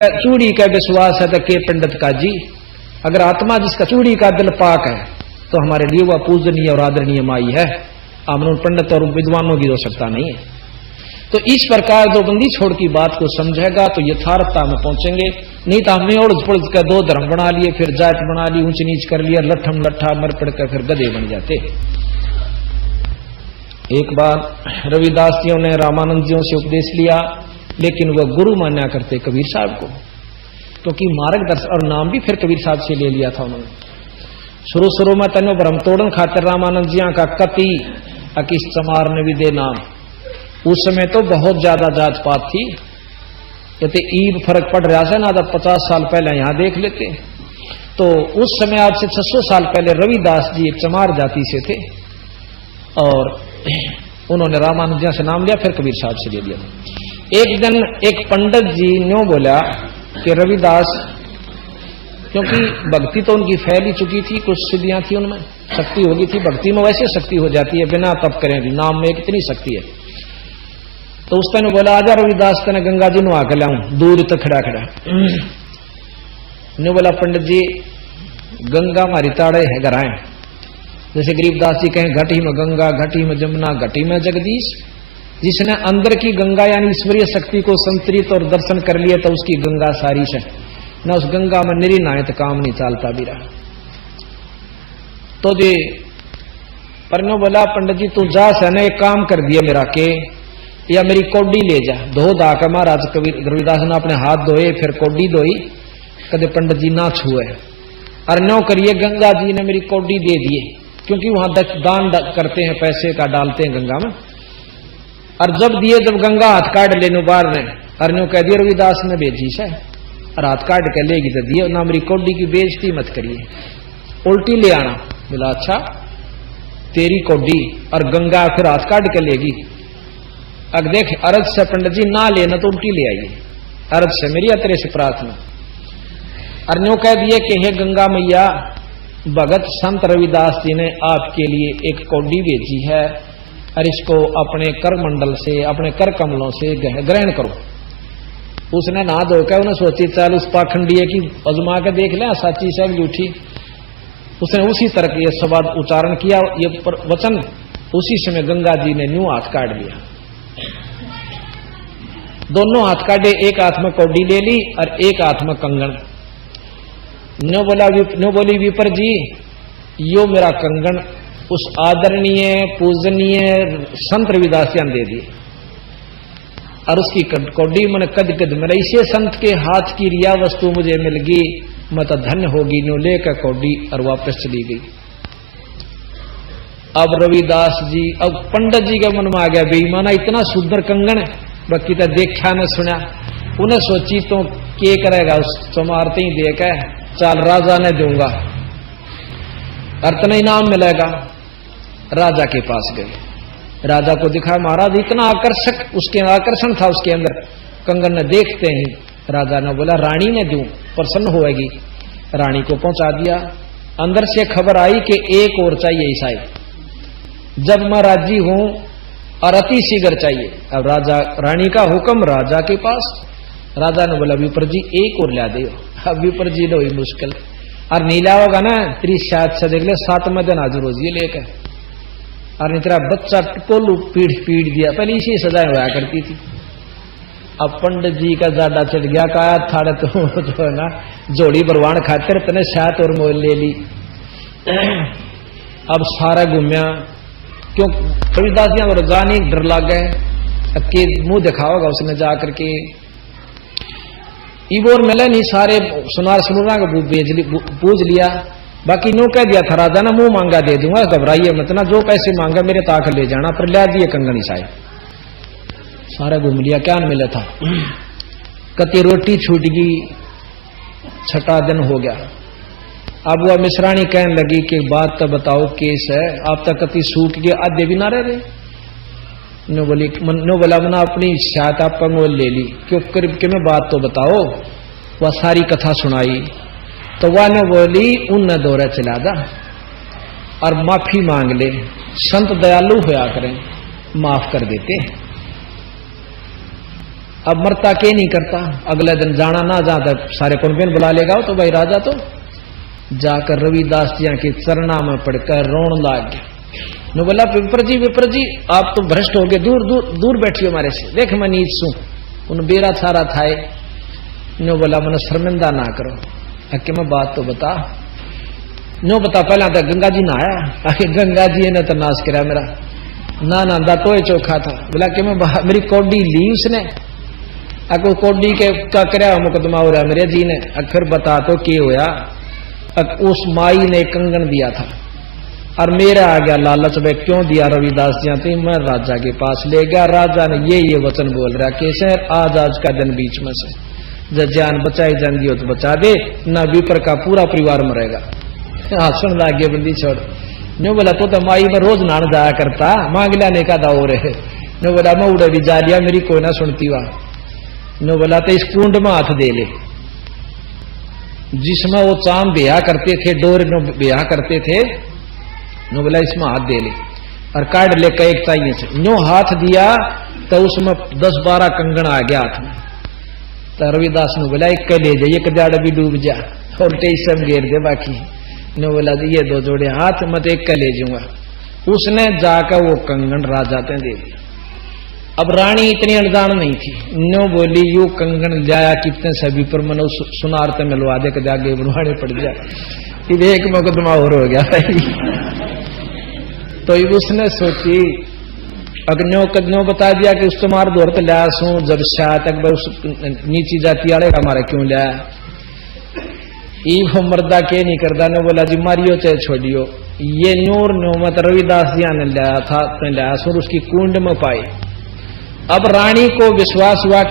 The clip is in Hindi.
चूड़ी का विश्वास है तो के पंडित का जी, अगर आत्मा जिसका चूड़ी का दिल पाक है तो हमारे लिए वह पूजनीय और आदरणीय माई है। हमने पंडित और विद्वानों की हो सकता नहीं है। तो इस प्रकार जो बंदी छोड़ की बात को समझेगा तो यथार्थता में पहुंचेंगे। नहीं तो हमने उड़ पुड़ कर दो धर्म बना लिए, फिर जात बना ली, ऊंच नीच कर लिया, लट्ठम लट्ठा मर पड़ कर फिर गधे बन जाते। एक बार रविदास जियों ने रामानंद जियों से उपदेश लिया, लेकिन वह गुरु मान्या करते कबीर साहब को, क्योंकि मार्गदर्शन और नाम भी फिर कबीर साहब से ले लिया था उन्होंने। शुरू में तनो भ्रम तोड़न खातिर रामानंद जिया का कति अकिस चमार ने भी दे नाम। उस समय तो बहुत ज्यादा जात पात थी, कहते ईब फर्क पड़ रहा था ना, 50 साल पहले यहां देख लेते। तो उस समय आज से 600 साल पहले रविदास जी एक चमार जाति से थे और उन्होंने रामानंद जिया से नाम लिया, फिर कबीर साहब से ले लिया। एक दिन एक पंडित जी ने बोला कि रविदास, क्योंकि भक्ति तो उनकी फैल ही चुकी थी, कुछ सिद्धियां थी उनमें, शक्ति होगी थी, भक्ति में वैसे शक्ति हो जाती है बिना तप करें भी, नाम में कितनी शक्ति है। तो उस ने बोला आजा रविदास तने गंगा जी नुआ के लाऊं, दूर तक खड़ा खड़ा ने बोला पंडित जी गंगा हमारी ताड़े है घर आए, जैसे गरीबदास जी कहें घटी में गंगा, घटी में जमुना, घटी में जगदीश। जिसने अंदर की गंगा यानी ईश्वरीय शक्ति को संतरित और दर्शन कर लिया तो उसकी गंगा सारी है ना, उस गंगा में निरी नाए तो काम नहीं चलता भी रहा। तो जी पर ने बोला पंडित जी तू जा से ने एक काम कर दिया मेरा के, या मेरी कौडी ले जा, धो धा के महाराज कबीर रविदास ने अपने हाथ धोए, फिर कौडी धोई, कदे पंडित जी ना छुए। और नो करिए गंगा जी ने मेरी कौडी दे दिए, क्योंकि वहां दान करते हैं, पैसे का डालते हैं गंगा में। और जब दिए, जब गंगा हाथ काट लेने बार ने अरण्यों कह दिया रविदास ने भेजी से, और हाथ काट के लेगी तो दिए ना, मेरी कौडी की बेइज्जती मत करिए, उल्टी ले आना। बोला अच्छा तेरी कौडी और गंगा फिर हाथ काट के लेगी। अब देख अरज से पंडित जी ना लेना तो उल्टी ले आइए, अरज से मेरी अतरे से प्रार्थना। अरण्यों कह दिए कि हे गंगा मैया, भगत संत रविदास जी ने आपके लिए एक कौडी भेजी है और इसको अपने कर मंडल से, अपने कर कमलों से ग्रहण करो। उसने ना धोकर उन्हें सोची चल उस पाखंडी की अजमा के देख ले सच्ची से झूठी। उसने उसी तरह के ये शब्द उच्चारण किया, ये वचन, उसी समय गंगा जी ने न्यू हाथ काट लिया, दोनों हाथ काटे, एक हाथ में कौडी ले ली और एक हाथ में कंगन। नो बोली विपर जी यो मेरा कंगन उस आदरणीय पूजनीय संत रविदास ने दे दिए, और उसकी कौडी मैंने कद कद मेरा इसे संत के हाथ की रिया वस्तु मुझे मिल गई, मैं तो धन्य होगी। नो लेकर कौडी और वापस चली गई। अब रविदास जी, अब पंडित जी के मन में आ गया बेईमाना इतना सुंदर कंगन, बाकी तो देखा न सुना। उन्हें सोची तो क्या करेगा, उस चमारते ही देकर चाल राजा ने दूंगा, अर्तना इनाम मिलेगा। राजा के पास गए, राजा को दिखा, महाराज इतना आकर्षक, उसके आकर्षण था उसके अंदर कंगन ने। देखते ही राजा ने बोला रानी ने दूं, प्रसन्न होएगी। रानी को पहुंचा दिया। अंदर से खबर आई कि एक और चाहिए ईसाई, जब मैं राजी हूं और अति शीघ्र चाहिए। अब राजा, रानी का हुक्म राजा के पास। राजा ने बोला विपर जी एक और ला दे। अब विपर जी ने हुई मुश्किल, और नीला होगा ना 30 शायद से देख ले 7वें दिन हाजिर हो जी लेकर, और नहीं तेरा बच्चा टोलू पीड़ दिया। पहले इसी सजाएं हुआ करती थी। अब पंडित जी का ज्यादा चढ़ गया, कहा थाड़े तो जो है ना जोड़ी बरवान खातिर तने शायद और मोल ले ली। अब सारा घूमया, क्यों रविदास जी और जानी डर लग गए, अब के मुंह दिखाओगा उसने जाकर के। इबोर मिले नहीं, सारे सुनार सुनूरा का पूज लिया। बाकी नो कह दिया था राजा ना मुंह मांगा दे दूंगा, घबराइए मत ना, जो पैसे मांगा मेरे ताक ले जाना, पर लिया दिए कंगनी साहब। सारा घूम लिया, क्या न मिला था। कति रोटी छूट गई, 6ठा दिन हो गया। अब वह मिश्रानी कहने लगी कि बात तो बताओ केस है, आप तक कति सूख गए, आधे भी ना रहे। नो बोला मना अपनी शायद आप पंगोल ले ली, क्यों करीब के में बात तो बताओ। वह सारी कथा सुनाई तो वह ने बोली उन दौरा चला दा और माफी मांग ले, संत दयालु होया करें, माफ कर देते। अब मरता के नहीं करता, अगले दिन जाना ना जाता सारे कुंभेन बुला लेगा तो भाई राजा तो जाकर रविदास जी के चरणा में पड़कर रोन लाग गया। नो बोला विप्र जी आप तो भ्रष्ट हो गए, दूर दूर दूर बैठियो हमारे से, देख मैं नीच सू उन बेरा छारा थाए। नो बोला मैंने शर्मिंदा ना करो, आके मैं बात तो बता। नो बता पहला तो गंगा जी नहाया, आके गंगा जी ने तो नाश करा मेरा, ना नहांदा तो ही चौखा था। बोला कि मैं मेरी कौडी ली उसने, अको कौडी के क्या करया मुकदमा हो रहा मेरे जी ने। फिर बता तो क्या होया, उस माई ने कंगन दिया था और मेरा आ गया लालच में, क्यों दिया रविदास जी थे, मैं राजा के पास ले गया। राजा ने ये वचन बोल रहा कि सर आज का दिन बीच में से जब जान बचाई जान दियो तो बचा दे, ना विपर का पूरा परिवार मरेगा। हाँ सुन लागे बंदी छोड़। नो बोला तो माई में रोज नान जाया करता, मांग लाने का दाव रहे। नो बोला मैं उड़े भी जा लिया, मेरी कोई ना सुनती हुआ। नो बोला तो इस कुंड में हाथ दे ले जिसमें वो चाम ब्याह करते थे, डोर ब्याह करते थे। नो बोला इसमें हाथ दे ले और काट ले कई चाहिए से। नो हाथ दिया तो उसमें 10-12 कंगन आ गया हाथ में। तो रविदास ने बोला एक ले जा, एक जाड़ भी डूब जा और टेसम घेर दे बाकी। ने बोला ये 2 जोड़े हाथ मत एक का ले जाऊंगा। उसने जाकर वो कंगन राजा ने दे दिया। अब रानी इतनी अनजान नहीं थी, नो बोली यू कंगन जाया कितने सभी पर मनो सुनारते मिलवा दे के जागे बनवाने पड़ गया। फिर एक मुकदमा और हो गया तो उसने सोची अग्नो बता दिया कि उस तुम्हारे दौर पे लाया सू, जब शायद तक नीची जाति वाले हमारे क्यों लाया, वो मर्दा के नहीं करता। ने बोला जी मारियो चाहे छोड़ियो, ये नूर नोमत रविदास जी ने लाया था, लाया सो उसकी कुंड में पाई। अब रानी को विश्वास हुआ